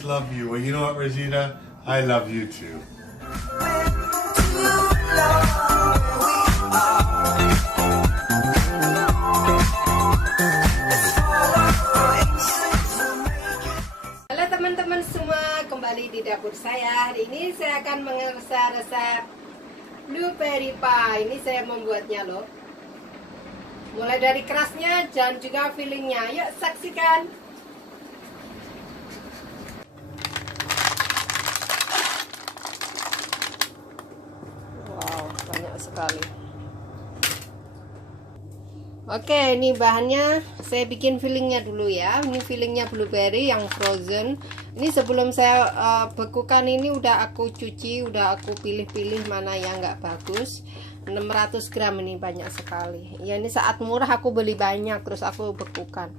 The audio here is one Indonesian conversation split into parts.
always love you. Well, you know what, Rosita? I love you too. Halo teman-teman semua, kembali di dapur saya. Hari ini saya akan mengesah resep blueberry pie. Ini saya membuatnya loh. Mulai dari kerasnya dan juga fillingnya. Yuk saksikan. Wow, banyak sekali. Oke, ini bahannya saya bikin fillingnya dulu ya. Ini fillingnya blueberry yang frozen. Ini sebelum saya bekukan ini udah aku cuci, udah aku pilih-pilih mana yang nggak bagus. 600 gram ini banyak sekali. Ya ini saat murah aku beli banyak terus aku bekukan.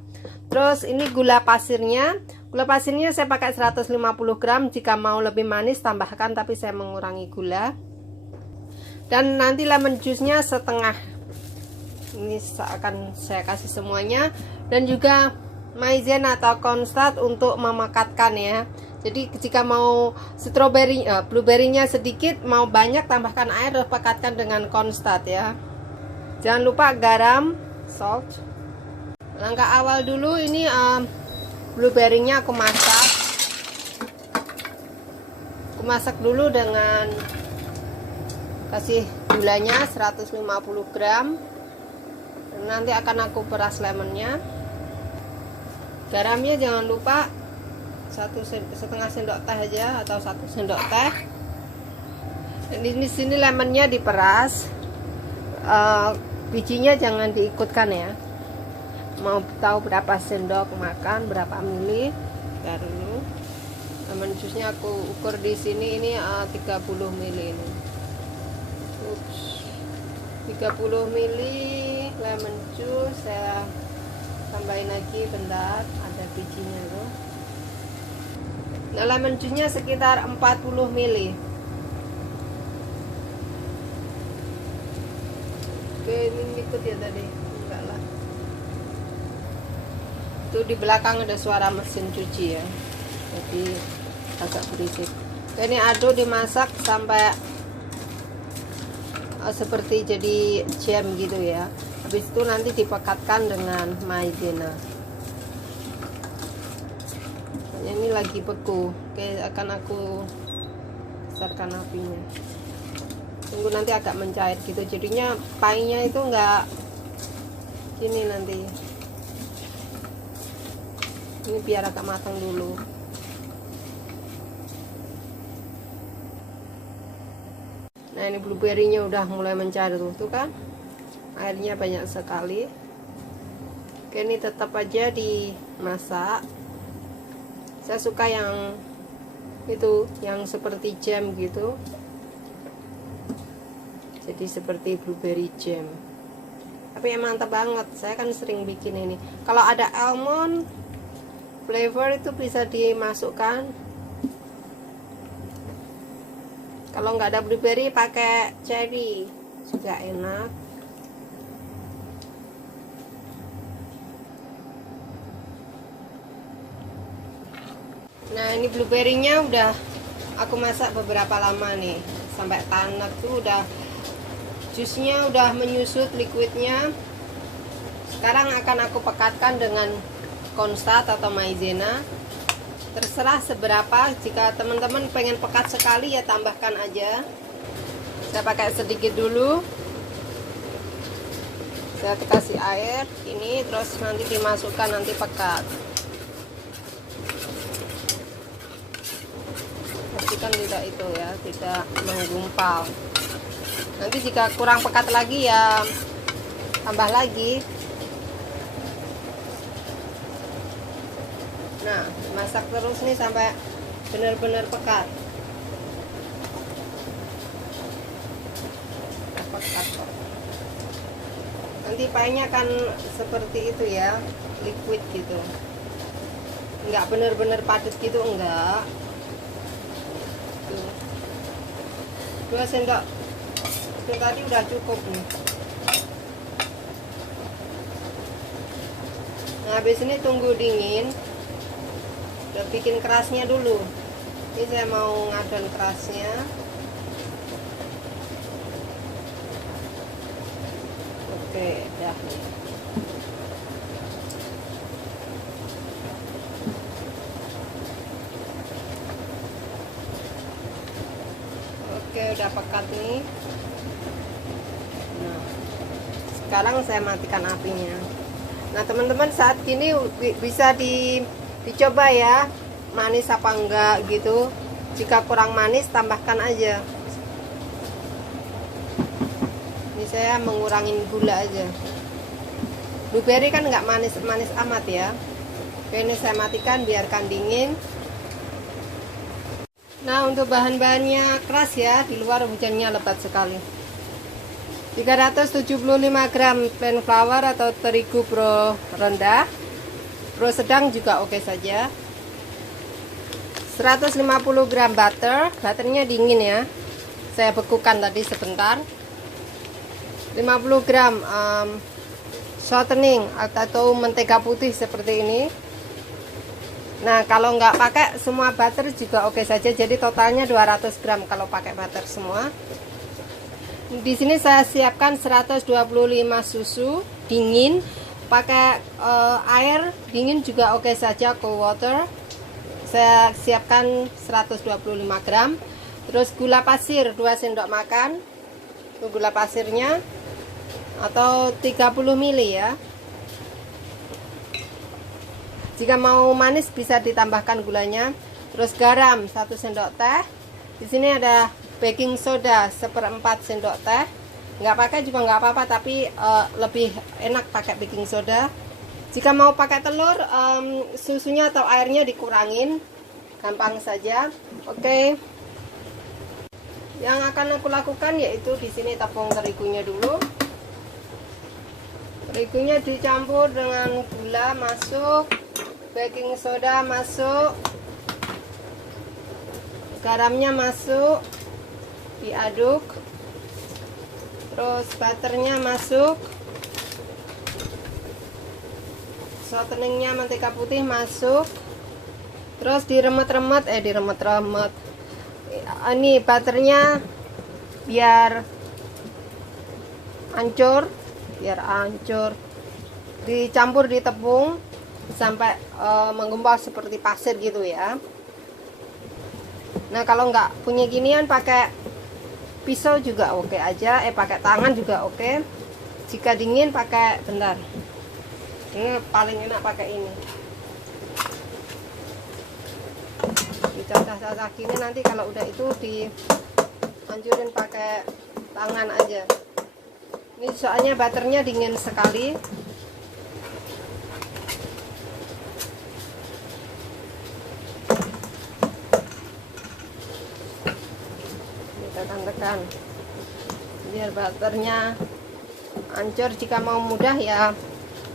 Terus ini gula pasirnya. Gula pasirnya saya pakai 150 gram. Jika mau lebih manis tambahkan, tapi saya mengurangi gula. Dan nanti lemon juice-nya setengah. Ini akan saya kasih semuanya. Dan juga maizena atau cornstarch untuk memekatkan ya. Jadi jika mau strawberry, blueberry-nya sedikit, mau banyak tambahkan air, pekatkan dengan cornstarch ya. Jangan lupa garam, salt. Langkah awal dulu ini blueberry-nya aku masak. Aku masak dulu dengan kasih gulanya 150 gram. Nanti akan aku peras lemonnya. Garamnya jangan lupa setengah sendok teh aja atau 1 sendok teh. Dan di sini lemonnya diperas. Bijinya jangan diikutkan ya. Mau tahu berapa sendok makan, berapa mili? Ya dulu. Lemon juice-nya aku ukur di sini ini 30 mili ini. Ups. 30 mili lemon juice saya tambahin lagi bentar, ada bijinya loh. Nah, lemon juice-nya sekitar 40 mili. Oke, ini ikut ya tadi. Enggak lah. Itu di belakang ada suara mesin cuci ya. Jadi agak berisik. Oke, ini aduk dimasak sampai seperti jadi jam gitu ya. Habis itu nanti dipekatkan dengan maizena. Ini lagi beku. Oke, akan aku besarkan apinya. Tunggu nanti agak mencair gitu. Jadinya pie-nya itu enggak gini nanti. Ini biar agak matang dulu. Nah, ini blueberry-nya udah mulai mencair tuh kan? Airnya banyak sekali. Oke, ini tetap aja dimasak. Saya suka yang itu, yang seperti jam gitu. Jadi seperti blueberry jam. Tapi emang mantap banget. Saya kan sering bikin ini. Kalau ada almond flavor itu bisa dimasukkan. Kalau nggak ada blueberry pakai cherry juga enak. Nah, ini blueberry-nya udah aku masak beberapa lama nih, sampai tanak tuh udah jusnya udah menyusut liquidnya. Sekarang akan aku pekatkan dengan cornstarch atau maizena. Terserah seberapa. Jika teman-teman pengen pekat sekali ya tambahkan aja. Saya pakai sedikit dulu. Saya kasih air ini, terus nanti dimasukkan, nanti pekat. Pastikan tidak itu ya, tidak menggumpal. Nanti jika kurang pekat lagi ya tambah lagi. Nah, masak terus nih sampai benar-benar pekat. Pekat kok. Nanti pie-nya akan seperti itu ya, liquid gitu. Enggak benar-benar padat gitu, enggak. 2 sendok itu tadi udah cukup nih. Nah, habis ini tunggu dingin. bikin kerasnya dulu. Ini saya mau ngadon kerasnya. Oke, dah. Oke, udah pekat nih. Nah, sekarang saya matikan apinya. Nah, teman-teman, saat ini bisa dicoba ya, manis apa enggak gitu. Jika kurang manis, tambahkan aja. Ini saya mengurangin gula aja. Blueberry kan nggak manis-manis amat ya. Oke, ini saya matikan, biarkan dingin. Nah, untuk bahan-bahannya keras ya, di luar hujannya lebat sekali. 375 gram plain flour atau terigu pro rendah, pro sedang juga oke saja. 150 gram butter, butternya dingin ya, saya bekukan tadi sebentar. 50 gram shortening atau mentega putih seperti ini. Nah, kalau nggak pakai semua butter juga oke saja, jadi totalnya 200 gram kalau pakai butter semua. Di sini saya siapkan 125 susu dingin, pakai air dingin juga oke saja, cold water. Saya siapkan 125 gram. Terus gula pasir 2 sendok makan. Itu gula pasirnya, atau 30 ml ya. Jika mau manis bisa ditambahkan gulanya. Terus garam 1 sendok teh. Di sini ada baking soda 1/4 sendok teh. Nggak pakai juga nggak apa-apa, tapi lebih enak pakai baking soda. Jika mau pakai telur, susunya atau airnya dikurangin, gampang saja. Oke. Yang akan aku lakukan yaitu di sini tepung terigunya dulu. Terigunya dicampur dengan gula masuk, baking soda masuk, garamnya masuk, diaduk, terus butternya masuk, shorteningnya mentega putih masuk, terus diremet-remet, ini butternya biar hancur, dicampur di tepung sampai menggumpal seperti pasir gitu ya. Nah, kalau nggak punya ginian, pakai pisau juga oke aja, pakai tangan juga oke. Jika dingin pakai, bentar, ini paling enak pakai ini, dicacah-cacah gini. Nanti kalau udah itu dihancurin pakai tangan aja. Ini soalnya butternya dingin sekali. Tekan-tekan biar butternya hancur. Jika mau mudah ya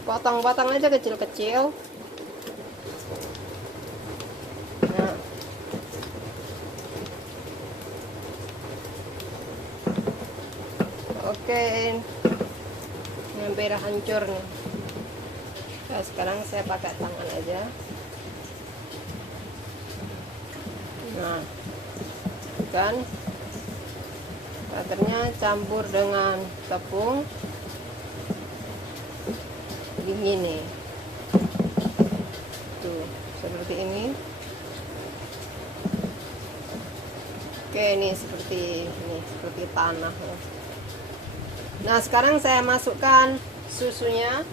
potong-potong aja kecil-kecil. Nah, oke, hampir hancur nih. Nah, sekarang saya pakai tangan aja. Nah, kan butternya campur dengan tepung dingin nih, tuh seperti ini. Oke, ini seperti ini, seperti tanah. Nah, sekarang saya masukkan susunya.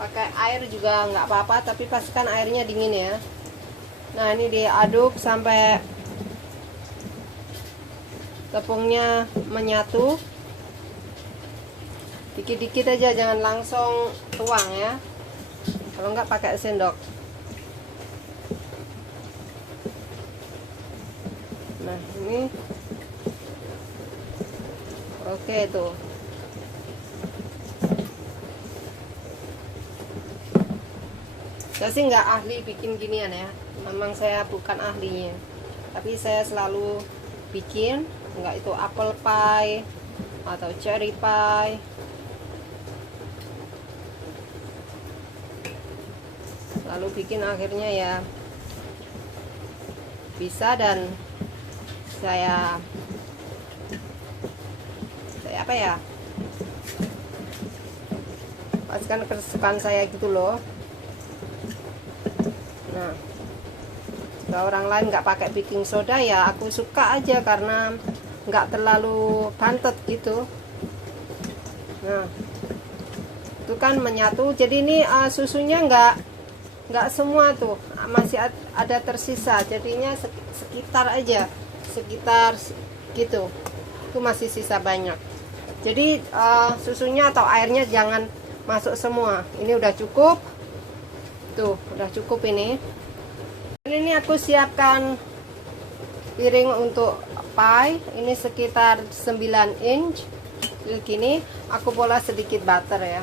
Pakai air juga nggak apa-apa, tapi pastikan airnya dingin ya. Nah, ini diaduk sampai tepungnya menyatu. Dikit-dikit aja, jangan langsung tuang ya, kalau nggak pakai sendok. Nah, ini oke tuh. Saya sih nggak ahli bikin ginian ya, memang saya bukan ahlinya, tapi saya selalu bikin, nggak itu apple pie atau cherry pie, lalu bikin akhirnya ya bisa. Dan saya apa ya, paskan kesukaan saya gitu loh. Nah, jika orang lain nggak pakai baking soda ya aku suka aja karena nggak terlalu bantet gitu. Nah, itu kan menyatu. Jadi ini susunya nggak semua tuh, masih ada tersisa. Jadinya sekitar aja, sekitar gitu. Itu masih sisa banyak. Jadi susunya atau airnya jangan masuk semua. Ini udah cukup. Tuh, udah cukup ini. Ini aku siapkan piring untuk pie. Ini sekitar 9 inch. Begini, aku pola sedikit butter ya.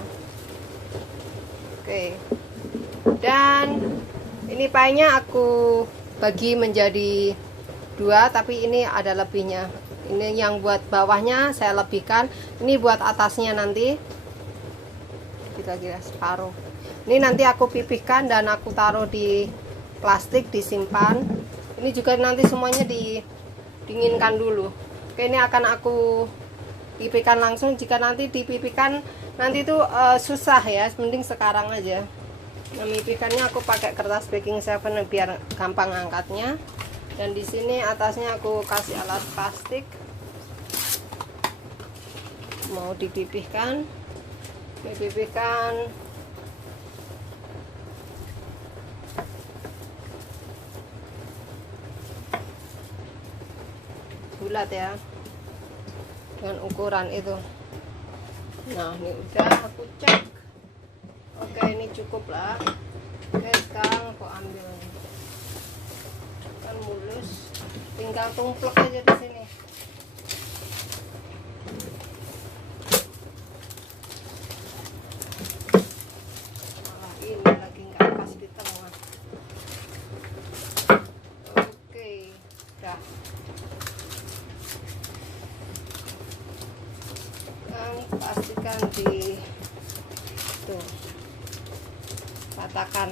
Oke. Dan ini pie-nya aku bagi menjadi 2, tapi ini ada lebihnya. Ini yang buat bawahnya saya lebihkan. Ini buat atasnya nanti. Kira-kira separuh. Ini nanti aku pipihkan dan aku taruh di plastik, disimpan. Ini juga nanti semuanya didinginkan dulu. Oke, ini akan aku pipihkan langsung. Jika nanti dipipihkan nanti itu susah ya, mending sekarang aja. Nah, pipihkannya aku pakai kertas baking seven biar gampang angkatnya. Dan di sini atasnya aku kasih alat plastik. Mau dipipihkan, bulat ya, dengan ukuran itu. Nah, ini udah aku cek. Oke, ini cukup lah. Oke, sekarang aku ambil kan mulus, tinggal tumplek aja di sini. Malah ini lagi nggak pas di tengah. Oke, dah. Pastikan di tuh ratakan.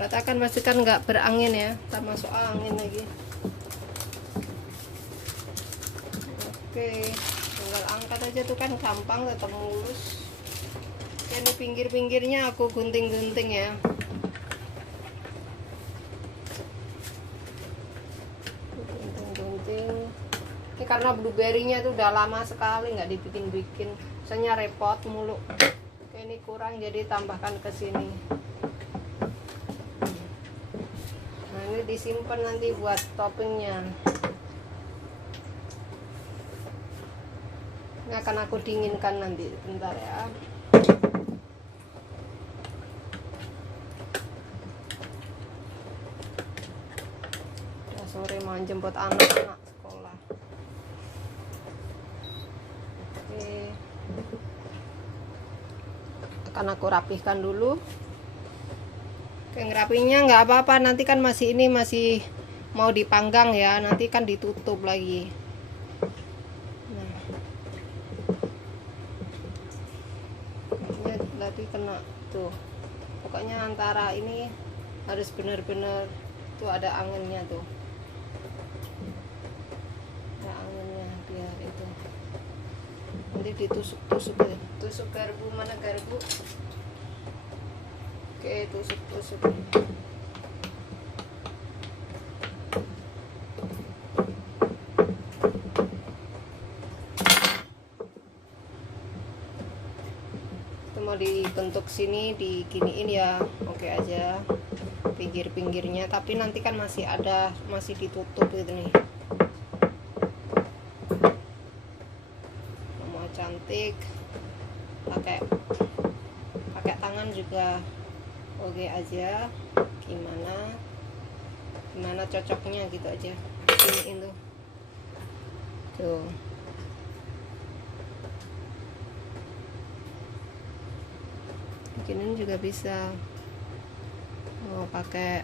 Ratakan, pastikan nggak berangin ya, tak masuk angin lagi. Oke, tinggal angkat aja tuh kan gampang, tetap mulus. Ini pinggir-pinggirnya aku gunting-gunting ya. Ini karena blueberry-nya tuh udah lama sekali nggak dibikin-bikin, misalnya repot mulu. Oke, ini kurang jadi tambahkan ke sini. Nah, ini disimpan nanti buat toppingnya. Ini akan aku dinginkan nanti, bentar ya. Udah sore mau jemput anak-anak sekolah. Oke, akan aku rapihkan dulu. Oke, ngerapinya nggak apa-apa, nanti kan masih mau dipanggang ya, nanti kan ditutup lagi. Nah, ini tadi kena tuh, pokoknya antara ini harus benar-benar tuh ada anginnya tuh, ada anginnya biar itu nanti ditusuk-tusuk ya. Tusuk garpu, mana garpu? Oke, tusuk-tusuk. Itu mau dibentuk sini, diginiin ya, oke aja. Pinggir-pinggirnya, tapi nanti kan masih ditutup gitu nih. Mau cantik, pakai tangan juga oke aja. Gimana cocoknya gitu aja, iniin tuh. Bikinin juga bisa, mau pakai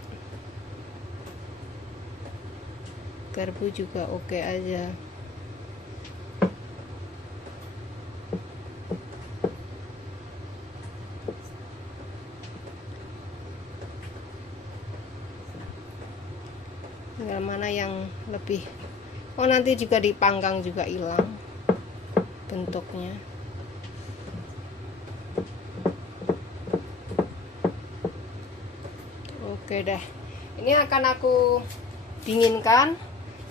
garpu juga oke aja. mana yang lebih. Oh, nanti juga dipanggang juga hilang bentuknya. Oke deh, ini akan aku dinginkan.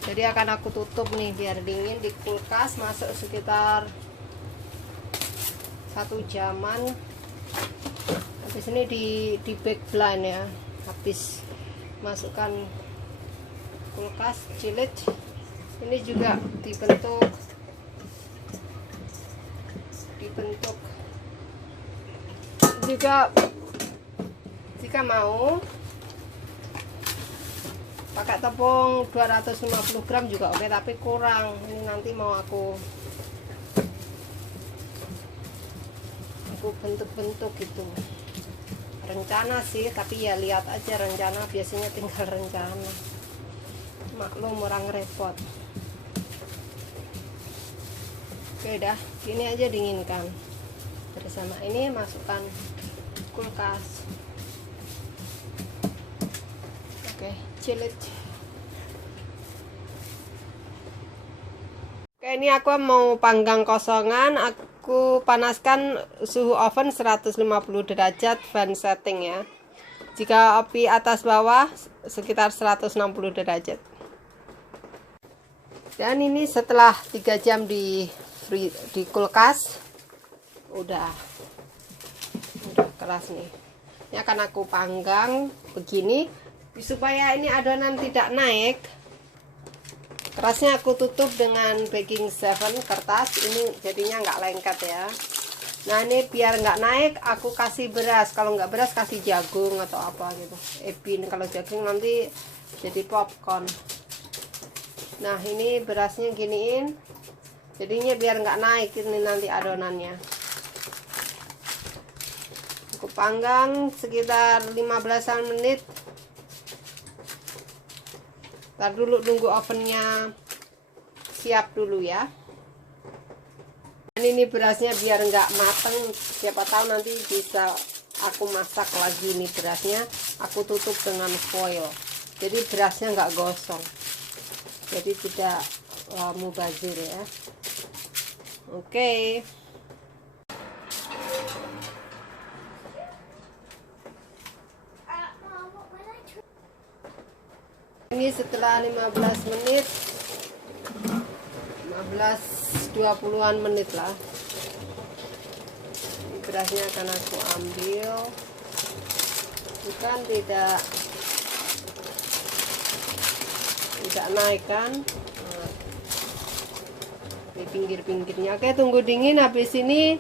Jadi akan aku tutup nih biar dingin di kulkas, masuk sekitar 1 jaman. Habis ini di bake blind ya, habis masukkan kulkas, jilid. Ini juga dibentuk juga. Jika mau pakai tepung 250 gram juga oke, tapi kurang. Ini nanti mau aku bentuk-bentuk gitu. Rencana sih, tapi ya lihat aja, rencana biasanya tinggal rencana. Maklum orang repot. Oke dah, gini aja dinginkan bersama. Ini masukkan kulkas. Oke, jilid. Oke, ini aku mau panggang kosongan. Aku panaskan suhu oven 150 derajat, fan setting ya. Jika api atas bawah sekitar 160 derajat. Dan ini setelah 3 jam di kulkas, udah keras nih. Ini akan aku panggang begini supaya ini adonan tidak naik. Kerasnya aku tutup dengan baking 7 kertas. Ini jadinya nggak lengket ya. Nah, ini biar nggak naik aku kasih beras. Kalau nggak beras kasih jagung atau apa gitu, ebin. Kalau jagung nanti jadi popcorn. Nah, ini berasnya giniin, jadinya biar nggak naik ini nanti adonannya. Aku panggang sekitar 15 menit. Ntar dulu nunggu ovennya siap dulu ya. Dan ini berasnya biar nggak mateng, siapa tahu nanti bisa aku masak lagi. Ini berasnya aku tutup dengan foil, jadi berasnya nggak gosong, jadi tidak mubazir ya. Oke. Ini setelah 15 menit, 15-20an menit lah. Ini berasnya akan aku ambil, bukan tidak naik kan. Nah, di pinggir-pinggirnya. Oke, tunggu dingin. Habis ini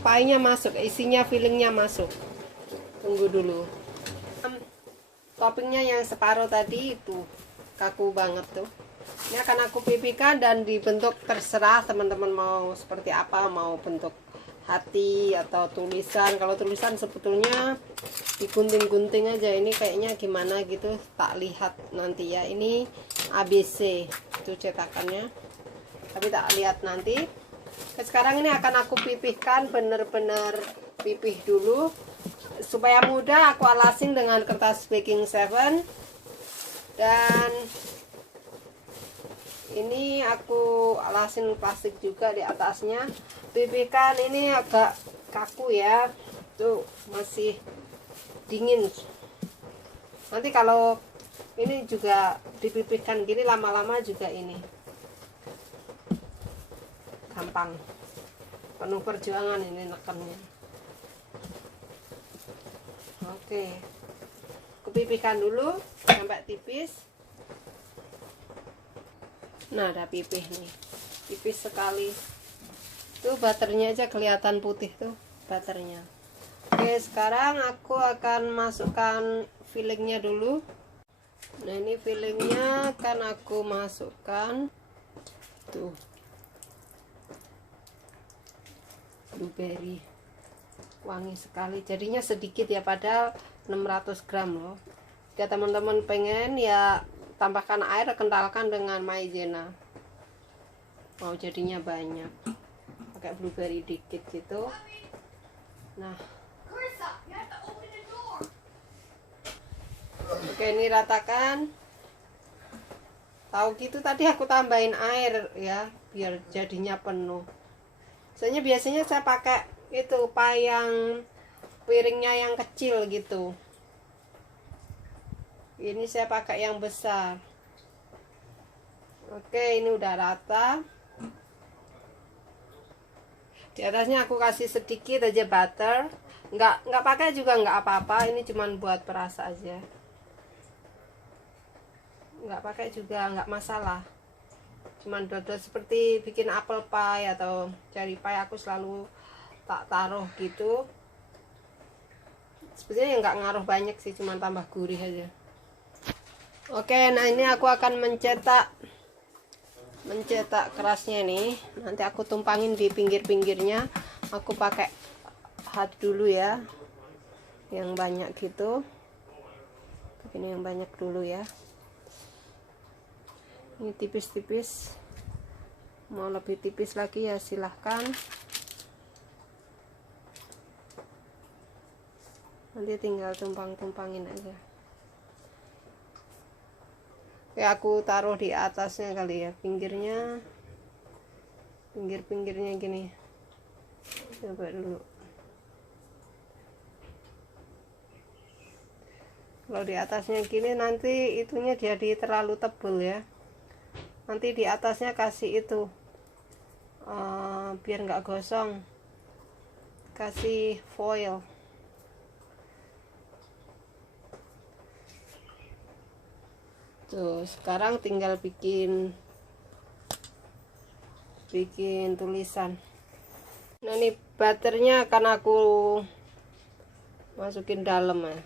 pie-nya masuk, isinya, fillingnya masuk. Tunggu dulu. Toppingnya yang separuh tadi itu kaku banget tuh. Ini akan aku pipihkan dan dibentuk, terserah teman-teman mau seperti apa, mau bentuk hati atau tulisan. Kalau tulisan sebetulnya digunting-gunting aja. Ini kayaknya gimana gitu, tak lihat nanti ya. Ini ABC itu cetakannya, tapi tak lihat nanti. Sekarang ini akan aku pipihkan, bener-bener pipih dulu supaya mudah. Aku alasin dengan kertas baking 7, dan ini aku alasin plastik juga di atasnya. Pipihkan, ini agak kaku ya, tuh masih dingin. Nanti kalau ini juga dipipihkan gini lama-lama juga ini gampang, penuh perjuangan ini nekannya. Oke, kupipihkan dulu sampai tipis. Nah, udah pipih nih, tipis sekali. Tuh butternya aja kelihatan putih tuh butternya. Oke, sekarang aku akan masukkan fillingnya dulu. Nah, ini fillingnya akan aku masukkan. Tuh, blueberry, wangi sekali. Jadinya sedikit ya, padahal 600 gram loh. Jika teman-teman pengen ya tambahkan air, kentalkan dengan maizena. Mau jadinya banyak, pakai blueberry dikit gitu. Nah, Oke, ini ratakan. Tahu gitu tadi aku tambahin air ya, biar jadinya penuh. Soalnya biasanya saya pakai itu payang piringnya yang kecil gitu. Ini saya pakai yang besar. Oke, ini udah rata. Di atasnya aku kasih sedikit aja butter. Nggak pakai juga nggak apa-apa. Ini cuman buat perasa aja. Nggak pakai juga nggak masalah. Cuman dodol seperti bikin apple pie atau cherry pie, aku selalu tak taruh gitu. Sebenarnya nggak ngaruh banyak sih, cuman tambah gurih aja. Oke, nah ini aku akan mencetak kerasnya nih. Nanti aku tumpangin di pinggir-pinggirnya. Aku pakai hat dulu ya, yang banyak gitu. Begini yang banyak dulu ya. Ini tipis-tipis. Mau lebih tipis lagi ya silahkan. Nanti tinggal tumpang-tumpangin aja. Ya aku taruh di atasnya kali ya, pinggirnya gini. Coba dulu. Kalau di atasnya gini nanti itunya jadi terlalu tebal ya. Nanti di atasnya kasih itu biar nggak gosong, kasih foil. Tuh, sekarang tinggal bikin tulisan. Nah, ini butternya akan aku masukin dalam ya.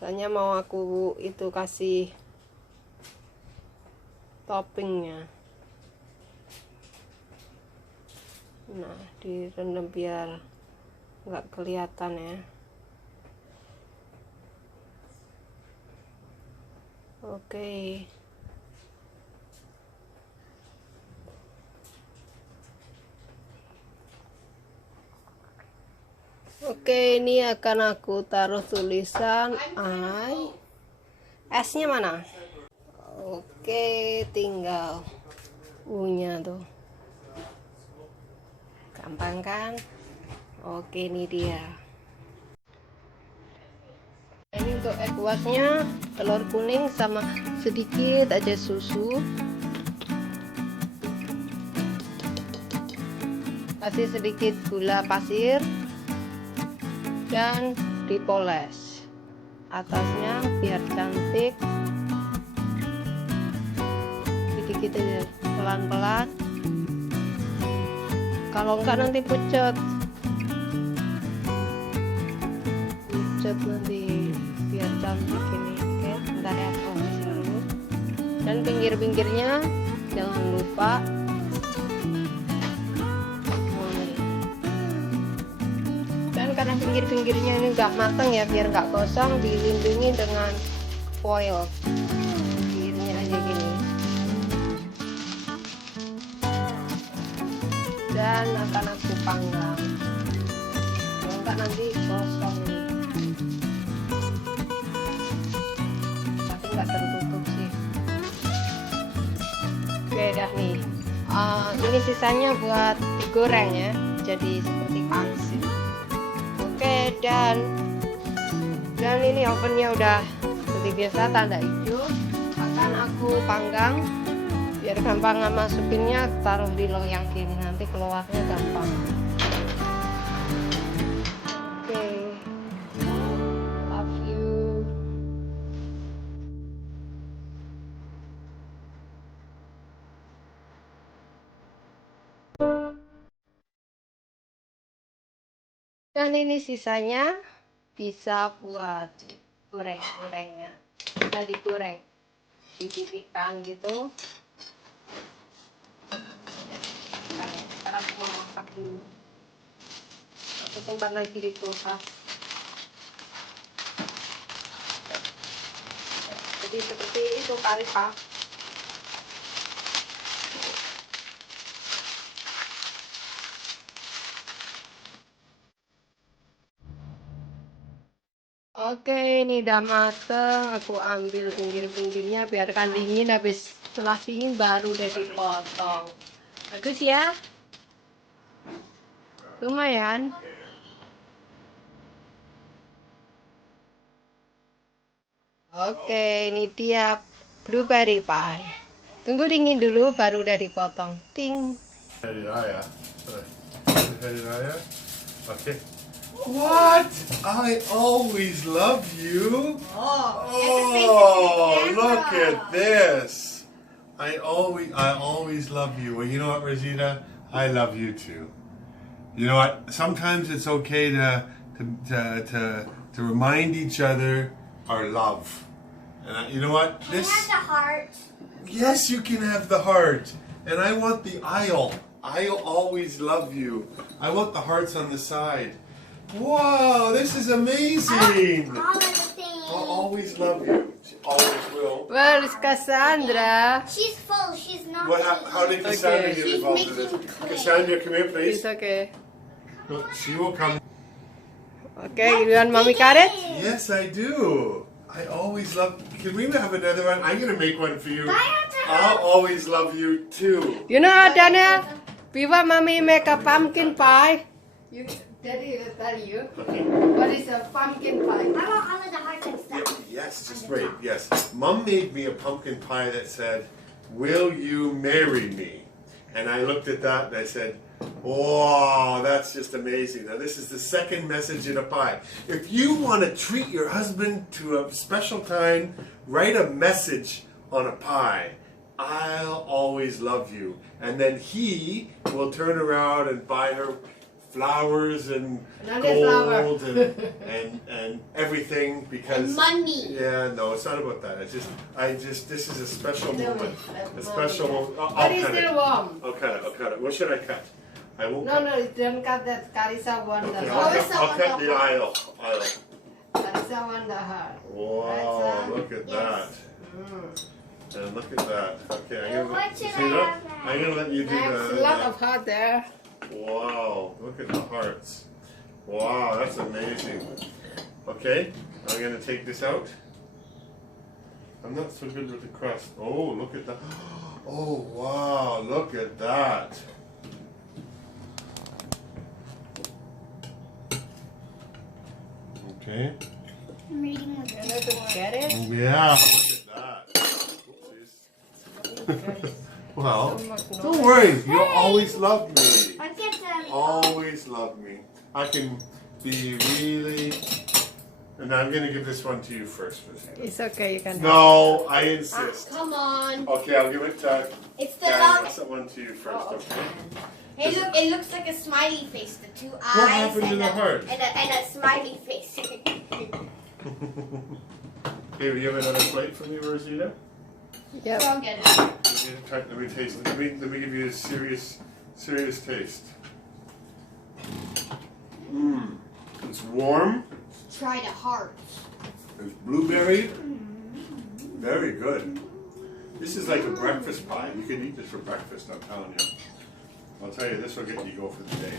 Soalnya mau aku itu kasih toppingnya. Nah, direndam biar nggak kelihatan ya. Oke. Oke, ini akan aku taruh tulisan I. S-nya mana? Oke, tinggal U-nya tuh. Gampang kan? Oke, ini dia. Ini untuk egg white-nya telur kuning sama sedikit aja susu. Kasih sedikit gula pasir dan dipoles atasnya biar cantik. Sedikit aja, pelan-pelan. Kalau enggak nanti pucat nanti, biar cantik ini. Oke, bentar ya, dulu. Dan pinggir-pinggirnya jangan lupa karena pinggir-pinggirnya ini udah matang ya, biar nggak gosong, dilindungi dengan foil. Pinggirnya aja gini. Dan akan aku panggang. Kalau nggak nanti gosong nih. Tapi nggak tertutup sih. Oke dah nih. Ini sisanya buat digoreng ya. Jadi seperti pangsit. Oke, dan ini ovennya udah seperti biasa tanda hijau. Akan aku panggang biar gampang masukinnya, taruh di loyang gini, nanti keluarnya gampang. Oke, love you. Dan ini sisanya bisa buat goreng-gorengnya. Bisa digoreng, dipipihkan gitu. Sekarang aku mau masak dulu. Aku simpan lagi di kulkas. Jadi seperti itu kari pak. Oke, ini udah mateng. Aku ambil pinggir-pinggirnya, biarkan dingin. Habis setelah dingin baru deh dipotong. Bagus ya? Lumayan. Oke, ini dia blueberry pie. Tunggu dingin dulu, baru udah dipotong. Ting. Raya. Raya. Okay. What? I always love you. Oh, look at this. I always love you. Well, you know what, Rosita? I love you too. You know what? Sometimes it's okay to remind each other our love. And you know what? Can I have the heart? Yes, you can have the heart. And I want the I'll always love you. I want the hearts on the side. Wow, this is amazing. All of the things. I'll always love you. Always will. Where is Cassandra? She's full. She's not. How did Cassandra get She's involved in this? making clay. Cassandra, come here, please. It's okay. Look, she will come. Okay, you want mommy cut it? Yes, I do. I always love. Can we have another one? I'm gonna make one for you. I'll always love you too. You know, Daniel, before mommy make a pumpkin pie, Daddy will tell you Okay. what is a pumpkin pie. I want all of the hearts and stuff. Yes, just wait. Yes, Mom made me a pumpkin pie that said, "Will you marry me?" And I looked at that and I said, "Wow, that's just amazing." Now this is the second message in a pie. If you want to treat your husband to a special time, write a message on a pie. I'll always love you, and then he will turn around and buy her flowers and Another gold flower. and everything because Money. yeah, no, it's not about that. This is a special No, moment. no, A special no, moment. But I'll it's cut it. still warm. I'll cut it. What should I cut? I won't No, cut. no, don't cut that. Carissa want the Okay, heart. I'll cut the aisle. Carissa want the heart. Wow, look at Yes. that. Mm. And look at that. Okay, What should I see that? have now? I'm gonna let you do There's the. a lot of heart there. Wow, look at the hearts. Wow, that's amazing. Okay, I'm gonna take this out. I'm not so good with the crust. Oh, look at that. Oh, wow, look at that. Okay. I'm reading the You know to get it? Yeah, look at that. Oopsies. Well, So much don't noise. worry. You'll always love me. I get them. Always love me. I can be really. And I'm gonna give this one to you first, Rosita. It's okay, you can. No, I insist. Come on. Okay, I'll give it to It's the Daniel. love. That's that one to you first, Oh, okay? Hey, look! It looks like a smiley face. The two eyes. What happened to and the a, heart? And a smiley face. Here, you have another plate for me, Rosita? Yep. I'll get it. Let me taste it. Let me give you a serious taste. Mmm. It's warm. Try the heart. It's blueberry. Very good. This is like a breakfast pie. You can eat this for breakfast, I'm telling you. I'll tell you, this will get you go for the day.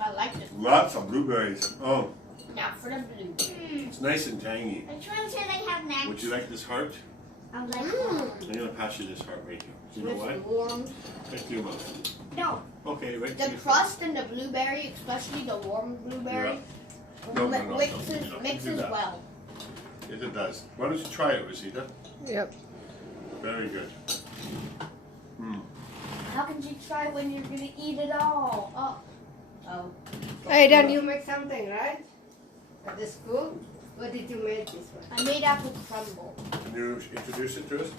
I like it. Lots of blueberries. Oh, Now for the blue. it's nice and tangy. Which one should I have next? Would you like this heart? I like I'm gonna pass you this heart right here. Do you know why? warm. Take your mouth. No, Okay, right the to your crust and the blueberry, especially the warm blueberry, No, mixes that. well. Yes, it does. Why don't you try it, Rosita? Yep. Very good. Mm. How can you try when you're gonna eat it all? Oh. Hey, then you make something, right? At the school? What did you make this one? I made apple crumble. Can you introduce it to us?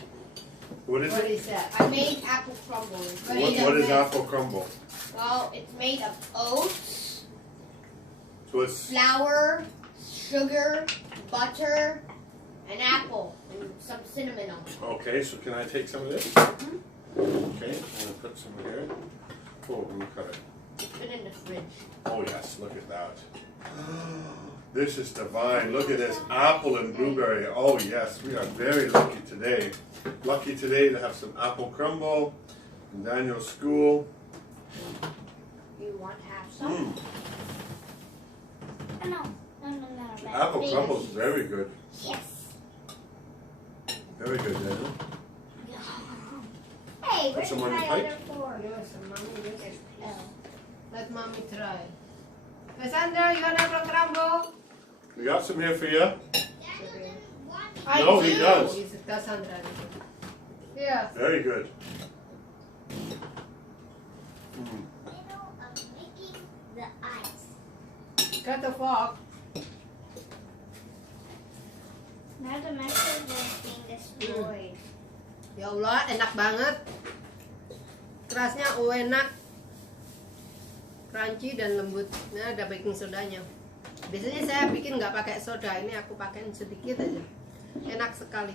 What is What it? is that? I made apple crumble. It's made What of, is apple crumble? well, it's made of oats, So it's flour, sugar, butter, an apple, and some cinnamon on it. okay. So can I take some of this? Okay, I'm gonna put some here. Oh, look at it. It's been in the fridge. Oh yes, look at that. This is divine. Look at this apple and blueberry. Oh yes, we are very lucky today. Lucky today to have some apple crumble from Daniel's school. You want to have some? Mm. No. Apple crumble is very good. Yes. Very good, Daniel. Hey, Put where's some on my the plate. other fork? Yes, mommy, yes. Oh. Let mommy try. Sandra, you wanna have a crumble? We got some here for you. I No, he does. It's Cassandra. Yes. Very good. Mm. Middle of making the ice. Cut the fork. Now the message is being destroyed. Ya Allah, enak banget. Kerasnya enak. Crunchy dan lembut. Nah, ada baking sodanya. Biasanya saya bikin nggak pakai soda, ini aku pakai sedikit aja. Enak sekali.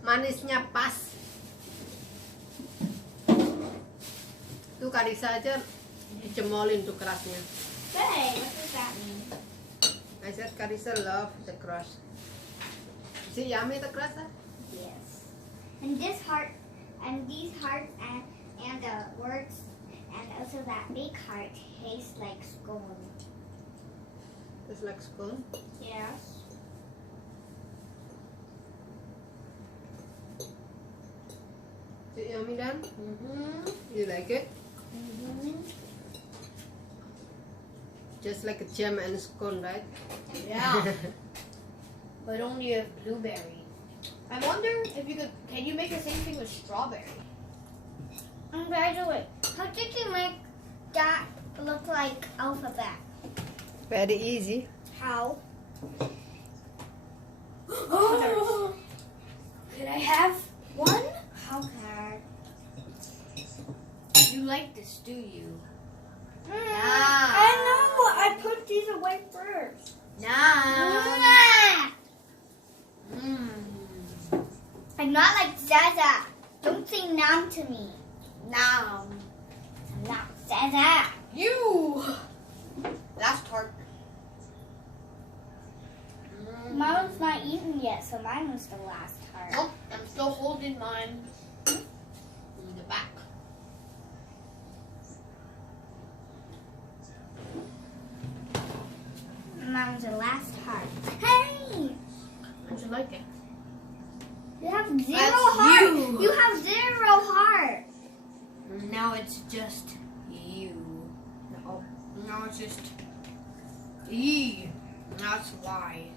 Manisnya pas. Tuh Karisa aja dicemolin tuh kerasnya. Hey, what does that mean? I said Karisa love the crush. Is it yummy the crush? Yes. And this heart, and these hearts, and the words, and also that big heart tastes like scone. It's like scone. Yes. Is it yummy Dan? Mm-hmm. You like it? Mm-hmm. Just like a jam and scone, right? Yeah. But only a blueberry. I wonder if you can you make the same thing with strawberry? And by the way, how did you make that look like alphabet? Very easy. How? Oh, could I have one? How can I? You like this, do you? I know. I put these away first. Nah. I'm not like Zaza. Don't say nom to me. Nom. I'm not Zaza. You. Last tart. Mom's not eaten yet, so mine was the last tart. Nope. I'm still holding mine in the back. Mom's the last tart. Hey! How'd you like it? You have zero That's heart. you. You have 0 heart. Now it's just you. No. Now it's just E. That's why.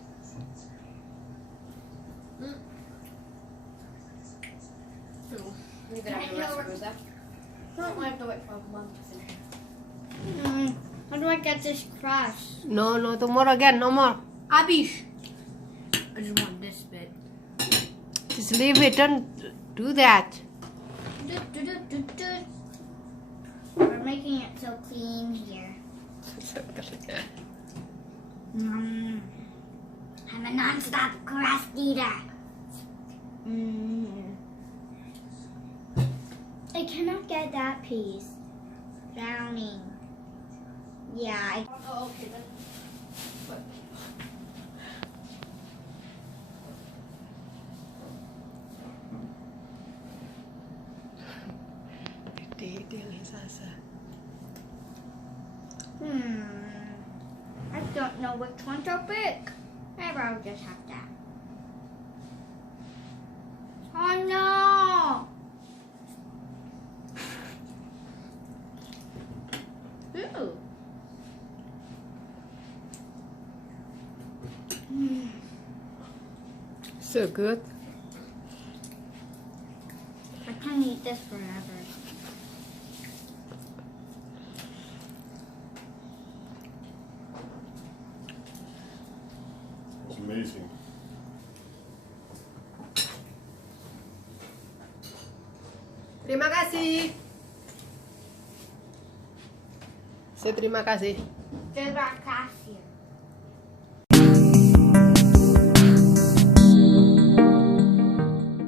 Leave it out the rest of Rosa. I have to wait for Mom to finish. How do I get this crust? No, no, tomorrow again, no more. Abish. I just want this bit. Just leave it, don't do that. We're making it so clean here. I'm a non-stop crust eater. I cannot get that piece. Drowning. Yeah, Oh, okay then. I don't know which one to pick. Maybe I'll just have that. Oh no! Ew. So good. I can eat this forever. It's amazing. Terima kasih. Saya terima kasih. Terima kasih.